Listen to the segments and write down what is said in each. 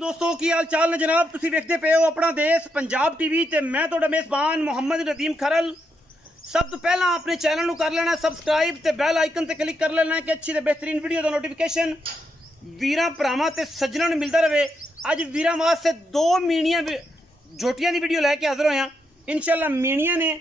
दोस्तों की हाल चाल ने जनाब तुसीं वेखदे पे हो अपना देश पंजाब टीवी ते मैं तुहाडा मेज़बान मोहम्मद नदीम खरल। सब तो पहला अपने चैनल नूं कर लेना सब्सक्राइब ते बैल आइकन ते क्लिक कर लेना कि अच्छी ते बेहतरीन वीडियो दा नोटिफिकेशन वीरां भरावां ते सज्जनां नूं मिलदा रहे। अज वीरां वास्ते दो मीणियां जोटियां दी वीडियो लैके हाज़र होया। इंशाअल्लाह मीणियां ने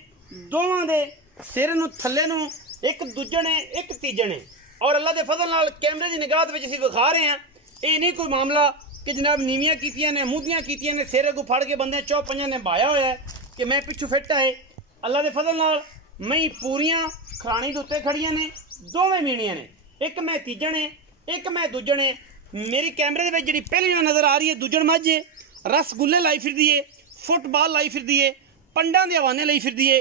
दोवां दे सिर नूं थल्ले नूं एक दूजे ने एक तीजे ने और अल्लाह दे फजल नाल कैमरे दी निगाह विच असीं विखा रहे हैं। ये नहीं कोई मामला कि जनाब नीवियां कीतियां ने मुंदियां कीतियां ने सिर अगू फड़ के बंदे चौ पंजा ने बाया होया है कि मैं पिछू फिट है। अल्लाह दे फजल नाल मई पूरियां खरानी दे उत्ते खड़ियां ने दोवें मीणियां ने एक मैं तीजे ने एक मैं दूजे ने। मेरी कैमरे दे विच जिहड़ी पहली नज़र आ रही है दूजण मझ रसगुल्ले लाई फिरदी है, फुटबॉल लाई फिरदी है, पंडां दे हवाने लाई फिरदी है।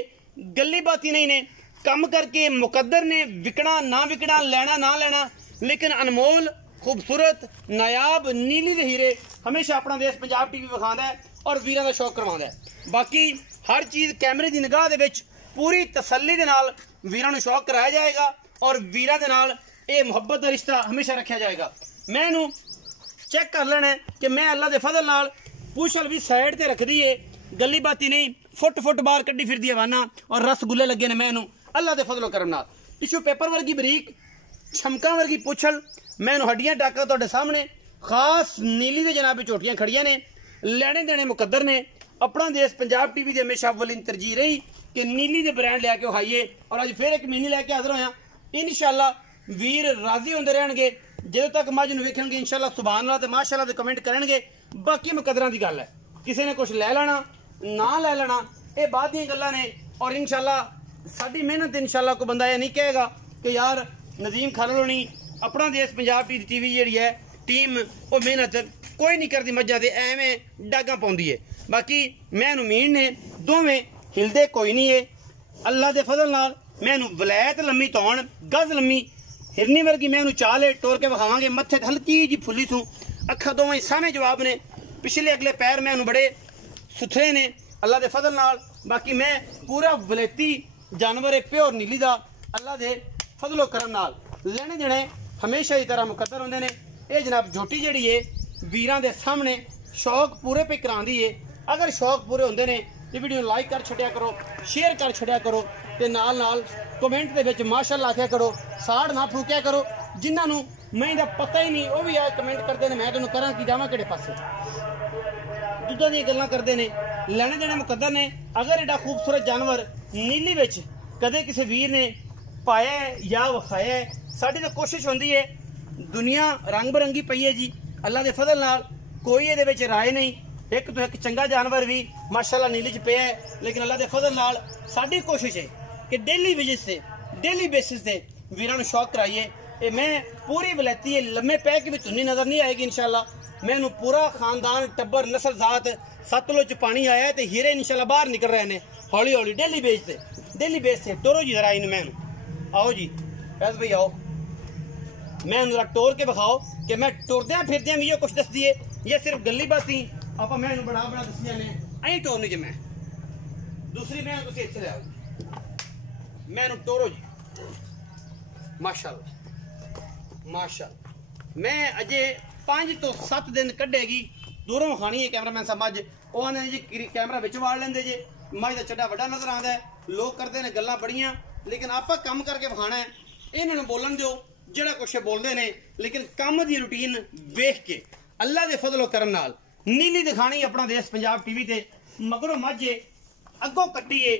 गल्ली बाती नहीं ने कम करके मुकद्दर ने विकना ना विकना लैना ना लैना लेकिन अनमोल खूबसूरत नायाब नीली दे हीरे हमेशा अपना देश पंजाब टीवी विखांदा है और वीरां दा शौक करवांदा है। बाकी हर चीज़ कैमरे की निगाह दे विच पूरी तसल्ली दे नाल वीरां नूं शौक कराया जाएगा और वीरां दे नाल ये मुहब्बत का रिश्ता हमेशा रखा जाएगा। मैं इनू चेक कर लेना कि मैं अल्लाह दे फजल नाल पूछल भी साइड ते रख दी है, गली बाती नहीं फुट बाहर कड्डी फिरदी हवाना और रसगुल्ले लगे ने। मैं इनू अल्लाह दे फजलो करम नाल टिश्यू पेपर वर्गी बरीक छमका वर्गी पुछल मैं हड्डियां टाका तुहाडे सामने खास नीली दे जनाब झोटियां खड़ियां ने। लैने देने मुकद्दर ने अपना देश पंजाब टीवी की हमेशा अव्वलीन तरजीह रही कि नीली दे ब्रांड लैके उखाइए और अज फिर एक मीनी लैके हाजिर होया। इंशाअल्लाह वीर राजी होंदे रहणगे जदों तक मझ नूं वेखणगे। इंशाअल्लाह सुभान अल्लाह ते माशाअल्लाह दे कमेंट करनगे। बाकी मुकद्दरां दी गल है, किसी ने कुछ लै लेना ना लै लेना ये बाद दी गल्लां ने और इंशाअल्लाह साडी मेहनत इंशाअल्लाह कोई बंदा ये नहीं कहेगा कि यार नदीम खरल होनी अपना देश पंजाब टीवी जी है टीम वो मेहनत कोई नहीं करती मज्जा से एवें डागा पाँदी है। बाकी मैं मीण ने दोवें हिलदे कोई नहीं है अल्लाह के फजल नाल। मैं वलैत लम्मी तौण गज लम्मी हिरनी वर्गी मैं चाल टोर के विखावांगे। मत्थे हल्की जी फुली सूँ अखा दोवें सामे जवाब ने पिछले अगले पैर मैं बड़े सुथरे ने अल्लाह के फजल नाल। बाकी मैं पूरा वलैती जानवर है प्योर नीली का अल्लाह के फजलो करम नाल लेने देने हमेशा ही तरह मुकद्दर होंदे ने। ये जनाब झोटी जिहड़ी है वीरां दे सामने शौक पूरे पे करांदी है। अगर शौक पूरे होंदे ने ये वीडियो लाइक कर छड्या करो, शेयर कर छड्या करो ते नाल नाल कमेंट दे विच माशाअल्लाह आख्या करो, साड़ ना फूकिया करो। जिन्हां मैं दा पता ही नहीं वो भी आ कमेंट करते हैं मैं तुहानूं करां की जावां किहड़े पासे दुद्धां दी गल्लां करदे ने। लैने देने मुकद्दर ने। अगर एडा खूबसूरत जानवर नीली विच कदे किसी वीर ने पाया या विखाया साडी तो कोशिश होंदी है। दुनिया रंग बिरंगी पई है जी अल्लाह के फजल नाल कोई ये विच राय नहीं। एक तो एक चंगा जानवर भी माशाअल्लाह नीली च पिया है लेकिन अल्लाह के फजल नाल साडी कोशिश है कि डेली विजिट से डेली बेसिस से वीरां नूं शौक कराइए। ये मैं पूरी वलैती है लम्मे पै के भी धुनी नज़र नहीं आएगी इंशाअल्लाह। मैनू पूरा खानदान टब्बर नस्ल जात सतलुज च पानी आया है तो हीरे इंशाअल्लाह बाहर निकल रहे हैं हौली हौली डेली बेस से टोरो जी जरा इन मैनू आओ जी फैज भाई आओ मैं जरा टोर के विखाओ कि मैं टुरद्या फिरद्या भी कुछ दस दिए ये सिर्फ गली बाती आप मैं बड़ा बड़ा दसिया ने अं टोरनी ज मैं दूसरी मैं तुम इतने ले आओ मैं टोरो जी माशाअल्लाह माशाअल्लाह। मैं अजे 5 तो 7 दिन कढ़ेगी दूरों खानी है कैमरामैन साहब मझ उन्होंने जी कैमरा विच वाड़ लेंदे जे मझ का चड्डा वड्डा नजर आता है। लोग करते हैं गल्लां बड़ियां लेकिन आप कम करके विखाना है। इन्होंने बोलन दो जिहड़ा कुछ बोलते हैं लेकिन कम की रूटीन वेख के अल्लाह के फजलो करम नाल नीली दिखानी अपना देश पंजाब टीवी ते मगरों मझे अगों कट्टीए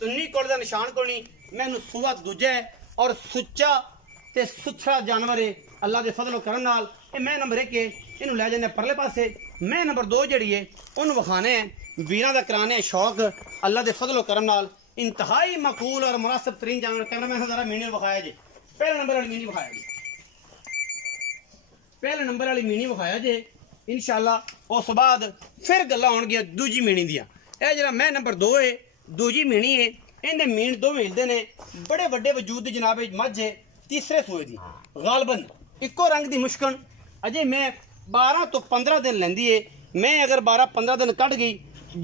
तो नी कोल दा निशान कोल नहीं। मैनू सूआ दूजा है और सुच्चा ते सुथरा जानवर है अल्लाह के फजलो करम नाल। मैं नंबर 1 है इनू लै जाने परले पासे। मैं नंबर 2 जिहड़ी है उन्होंने विखाने वीरां दा कराने शौक अल्लाह के फजलो करम नाल। इंतहाई मकूल और मुनासिब तरीन जानवर कैमरा मैं जरा मीनी विखाया जे पहले नंबर वाली मीनी विखाया जी पहले नंबर वाली मीनी विखाया जे इंशाअल्लाह। उस बाद फिर गल्लां होणगियां दूजी मीनी दियां। यह जरा मैं नंबर 2 है दूजी मीनी है इन्हें मीन दो मिलते ने बड़े वड्डे वजूद जनाब मझ है तीसरे सूए की गालबन इको रंग की मुश्कन अजे मैं 12 तो 15 दिन लेंदी है। मैं अगर 12-15 दिन कट गई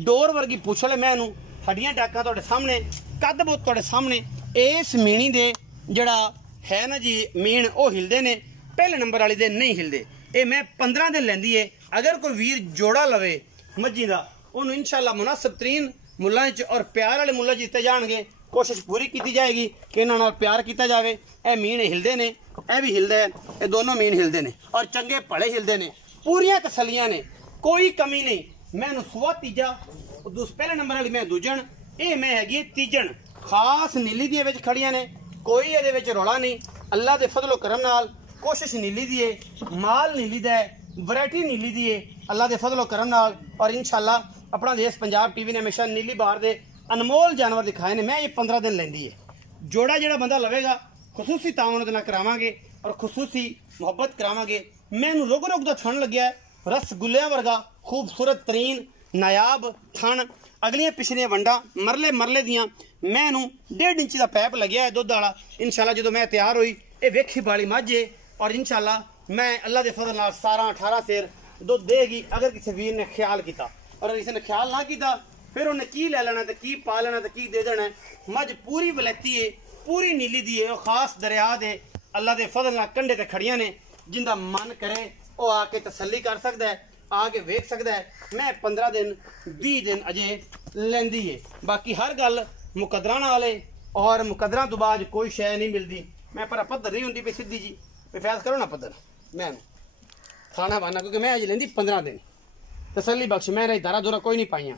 डोर वर्गी पूछल मैं हड्डियां टाका तुहाडे सामने कद बहुत तुहाडे सामने। इस मीनी दे जड़ा है ना जी मीन वो हिलदे ने पहले नंबर वाली दे नहीं हिलदे। ये मैं 15 दिन लैंदी है। अगर कोई वीर जोड़ा लवे मज्जी का उन्होंने इंशाल्लाह मुनासिब तरीन मुल्लां और प्यार वाले मुल्ला जीते जाएंगे। कोशिश पूरी की जाएगी कि इन्होंने नाल प्यार किया जाए। यह मीन हिलते ने, यह भी हिलदा है, ये दोनों मीन हिलते ने और चंगे भले हिलते ने। पूरियां तसलियां ने, कोई कमी नहीं। मैं सुआ तीजा, पहले नंबर वाली मैं दूजन, ये मैं हैगी तीजन। खास नीली दी विच खड़ियां ने, कोई ये विच रौला नहीं। अल्लाह के फजलो करम नाल कोशिश नीली दी है, माल नीली दा है, वैरायटी नीली दी है अल्लाह के फजलो करम नाल। और इंशाल्लाह अपना देश पंजाब टीवी ने हमेशा नीली बार दे अनमोल जानवर दिखाए ने। मैं ये 15 दिन लेंदी है। जोड़ा जेड़ा बंदा लवेगा खसूसी तावन ना करावांगे और खसूसी मुहब्बत करावांगे। मैनू रुक रुक दा थन लग्या है, रसगुल्लियां वर्गा खूबसूरत तरीन नायाब थन, अगलियां पिछलियां वंडा मरले मरले दियां। मैनू 1.5 इंच का पैप लग्या है दुध वाला। इंशाल्लाह जो मैं तैयार हुई ये वेखी बाली मझ है और इंशाल्लाह मैं अल्लाह के फजल नाल 17-18 सेर दुध देगी। अगर किसी वीर ने ख्याल किया और किसी ने ख्याल ना किया फिर उन्हें की ले लेना तो की पा लेना तो की दे देना है। मझ पूरी वलैती है, पूरी नीली दी है और खास दरिया दे अल्लाह के फजल नाल कंढे ते खड़ियां ने। जिंदा मन करे वह आके तसल्ली कर सकता है, आके वेख सकता है। मैं 15 दिन 20 दिन अजे लेंदी है। बाकी हर गल मुकदरा नाल है और मुकदरा तो बाद कोई शय नहीं मिलती। मैं पर पद्धर नहीं होंगी भी सीधी जी भी फैस करो ना पद्धर मैं खाना बाना, क्योंकि मैं अज लेंदी 15 दिन तसल्ली बख्श। मैं दारा दूरा कोई नहीं पाइया,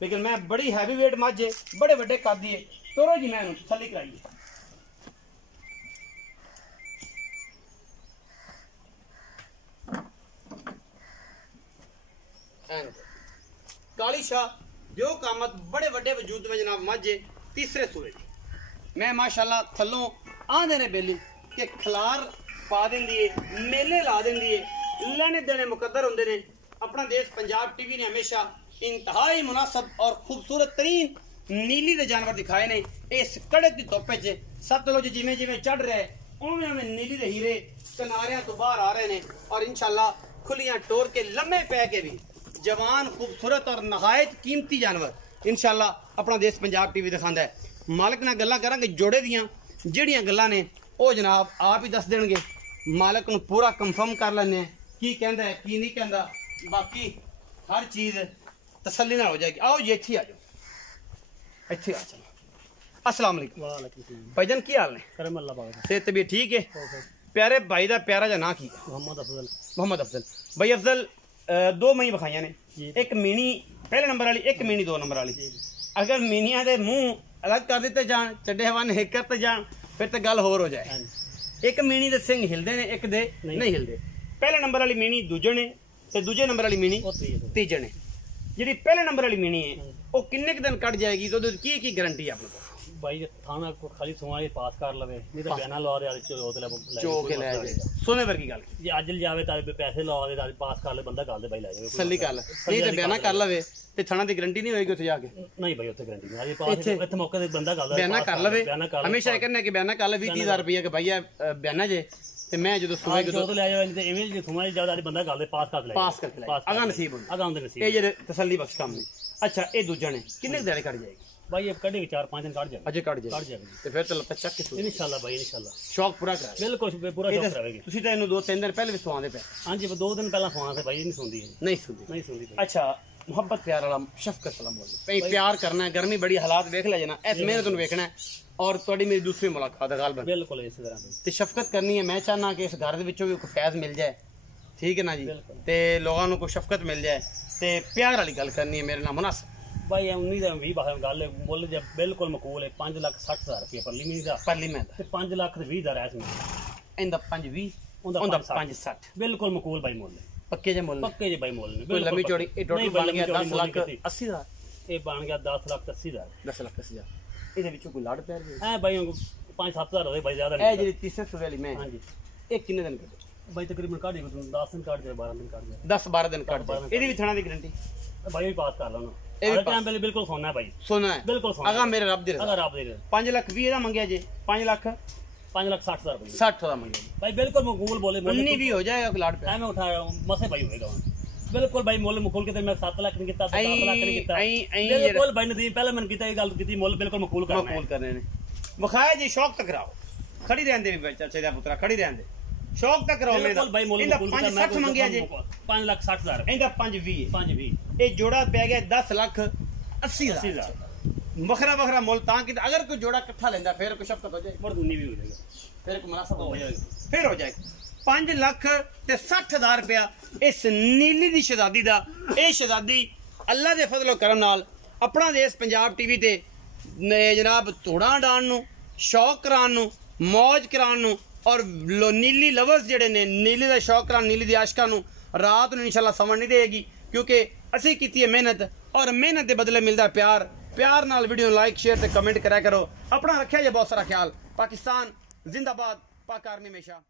लेकिन मैं बड़ी हैवी वेट मझ है, बड़े बड़े कद है। तोरो जी मैं तसल्ली कराइए। काली शाह जो कामत बड़े बड़े वजूद में जनाब मझ है, तीसरे सूए मैं माशाल्लाह थलों आंदे ने बेली कि खलार पा देंदी है, मेले ला देंदी है, लेने देने मुकद्दर होंदे ने। अपना देश पंजाब टीवी ने हमेशा इंतहाई मुनासिब और खूबसूरत तरीन नीली दे जानवर दिखाए ने। इस कड़क की धुप्प च सतलुज जिमें जिमें चढ़ रहा है उवें उवें नीली दे हीरे किनारियां तो बाहर आ रहे हैं और इंशाल्लाह खुलियां टोर के लम्हे पै के भी जवान खूबसूरत और नहायत कीमती जानवर इंशाल्लाह अपना देश पंजाब टीवी दिखाता है। मालिक नाल गल्लां करांगे जोड़े दियां जिहड़ियां गल्लां ने वो जनाब आप ही दस देंगे। मालिक नूं पूरा कंफर्म कर लैने की कहंदा है की नहीं कहंदा, बाकी हर चीज़ तसल्ली नाल हो जाएगी। आओ जी इत्थे आ जाओ, इत्थे आ जाओ। अस्सलाम वालेकुम। वालेकुम भाईजान की हाल ने? करम अल्लाह पाक। सेहत तबीयत ठीक है? प्यारे भाई दा प्यारा जा ना की? मोहम्मद अफजल। मोहम्मद अफजल भाई अफजल 2 मई विखाइयां ने, एक मीनी पहले नंबर वाली, एक मीनी 2 नंबर वाली। अगर मीनिया दे मुंह अलग कर दिते जान, चड्डे हवाने एक करते जान, फिर तो गल होर हो जाए। एक मीनी दे सिंह हिलदे ने, एक दे नहीं हिलदे। पहले नंबर वाली मीनी दूजे ने ते दूजे नंबर वाली मीनी तीजे ने। जी पहले नंबर वाली मीनी है वो किन्ने दिन कट जाएगी तो की गारंटी है अपने को? भाई थाना को खाली सुमारी पास कर लवे नहीं तो बयाना लवा दे चो के ले जाए सोने वर्गी गल जे अज जावे तां पैसे लवा दे पास कर ले बंदा गल दे भाई ले जावे सल्ली गल नहीं ते बयाना कर लवे ते थाना दी गारंटी नहीं होएगी उत्थे जाके? नहीं भाई उत्थे गारंटी नहीं। अजे पास इत्थे मौके ते बंदा गल बयाना कर लवे। हमेशा कहने कि बयाना कर ले 20,000 रुपया कि भैया बयाना जे ते मैं जो सुबह जो ले जावे ते एवें जे सुमारी ज्यादा बंदा गल दे पास कर ले, पास करके ले अगा नसीब हो अगा उंदे नसीब। ए जे तसल्ली बख्श काम नहीं। अच्छा ए दूजा ने किन्ने दिन कट जाएगी? भाई अब कटेगी 4-5 दिन कट जाएगी। अजे कट जाएगी तो फिर तो लपा चक के इंशाल्लाह भाई इंशाल्लाह शौक पूरा करा बिल्कुल पूरा शौक करावेगी। तुसी तो इनु 2-3 दिन पहले भी सुवांदे पे? हां जी 2 दिन पहला सुवांदे भाई नहीं सुनदी नहीं सुनदी। अच्छा मोहब्बत प्यार वाला शफकत वाला बोल भाई प्यार करना है। गर्मी बड़ी हालात देख ले जना इस मेहनत नु देखना है और थोड़ी मेरी दूसरी मुलाकात है गालबन बिल्कुल इस तरह ते शफकत करनी है। मैं चाहना कि इस घर दे विचों भी कोई फैज़ मिल जाए, ठीक है ना जी, ते लोगों को शफकत मिल जाए ते प्यार वाली गल करनी है मेरे नाल मुनासिब। भाई 19-20 गल मुल जब बिल्कुल मकूल है। 5,60,000 रुपये परली मील का परली मैं 5,20,000 ऐस में इंदा 520 उंदा 560 बिल्कुल मकूल भाई मुल पक्के जे मुल पक्के जे भाई मुल ने कोई लंबी चौड़ी ए टोटल बन गया 10,80,000 ए बन गया 10,80,000 10,80,000 ਇਹਦੇ ਵਿੱਚੋਂ ਕੋਈ ਲੜ ਪੈ ਰਿਹਾ ਐ ਭਾਈ 5-7,000 ਹੋਵੇ ਭਾਈ ਜ਼ਿਆਦਾ ਨਹੀਂ। ਇਹ ਜਿਹੜੀ ਤੀਸਰੇ ਸੂਬੇ ਵਾਲੀ ਮੈਂ ਹਾਂਜੀ ਇਹ ਕਿੰਨੇ ਦਿਨ ਕੱਢੇ ਭਾਈ? ਤਕਰੀਬਨ ਕੱਢ ਜਾਏ 10 ਦਿਨ ਕੱਢ ਜਾਏ 12 ਦਿਨ ਕੱਢ ਜਾਏ 10-12 ਦਿਨ ਕੱਢ ਜਾਏ। ਇਹਦੀ ਵੀ ਥਣਾ ਦੀ ਗਾਰੰਟੀ ਭਾਈ ਵੀ ਪਾਸ ਕਰ ਲਾਉਣਾ। ਇਹ ਟਾਈਮ ਪਹਿਲੇ ਬਿਲਕੁਲ ਸੋਨਾ ਹੈ ਭਾਈ ਸੋਨਾ ਹੈ ਬਿਲਕੁਲ ਸੋਨਾ ਅਗਾ ਮੇਰੇ ਰੱਬ ਦੀ ਰਜ਼ਾ ਅਗਾ ਰੱਬ ਦੀ ਰਜ਼ਾ 5,20,000 ਦਾ ਮੰਗਿਆ ਜੇ 5,60,000 रुपये 60 ਦਾ ਮੰਗਿਆ ਭਾਈ ਬਿਲਕੁਲ ਮਕਬੂਲ ਬੋਲੇ 19 ਵੀ ਹੋ ਜਾਏਗਾ ਲੜ ਪੈ ਐਵੇਂ ਉਠਾਇਆ ਮਸੇ ਭਾਈ ਹੋਏਗਾ बिल्कुल भाई मुल मुकुल के मैं 7 लाख नहीं किया 7 लाख नहीं किया बिल्कुल भाई नदीम पहले मैंने किया ये गल की मुल बिल्कुल मकबूल करने ने विखाया जी शौक टकराओ खड़ी रहंदे भी बच्चा चाहिए पुत्रा खड़ी रहंदे शौक तक करो बिल्कुल भाई मोल इंदा 560 मंगिया जे 5,60,000 इंदा 520 5,20 ये जोड़ा पै गया 10,80,000 वखरा वखरा मुल तां कि अगर कोई जोड़ा इकट्ठा लेंदा फिर कुछ शफकत हो जाए बड़दूनी भी हो जाएगा फिर कोई मुनासिब हो जाएगा फिर हो जाएगा 5,60,000 रुपया इस नीली दी शहजादी दा ये शहजादी अल्लाह दे फजलो करम नाल अपना देश पंजाब टीवी ते जनाब धोड़ा डाण नू शौक करान नू मौज करान नू और नीली लवर्स जेडे ने नीली दा शौक करान नीली दी आशिकां नू रात नू इंशाल्लाह समझ नहीं देगी क्योंकि असी कीती है मेहनत और मेहनत के बदले मिलता प्यार प्यार नाल वीडियो लाइक शेयर ते कमेंट करा करो अपना रखिया जे बहुत सारा ख्याल पाकिस्तान जिंदाबाद पाक आर्मी हमेशा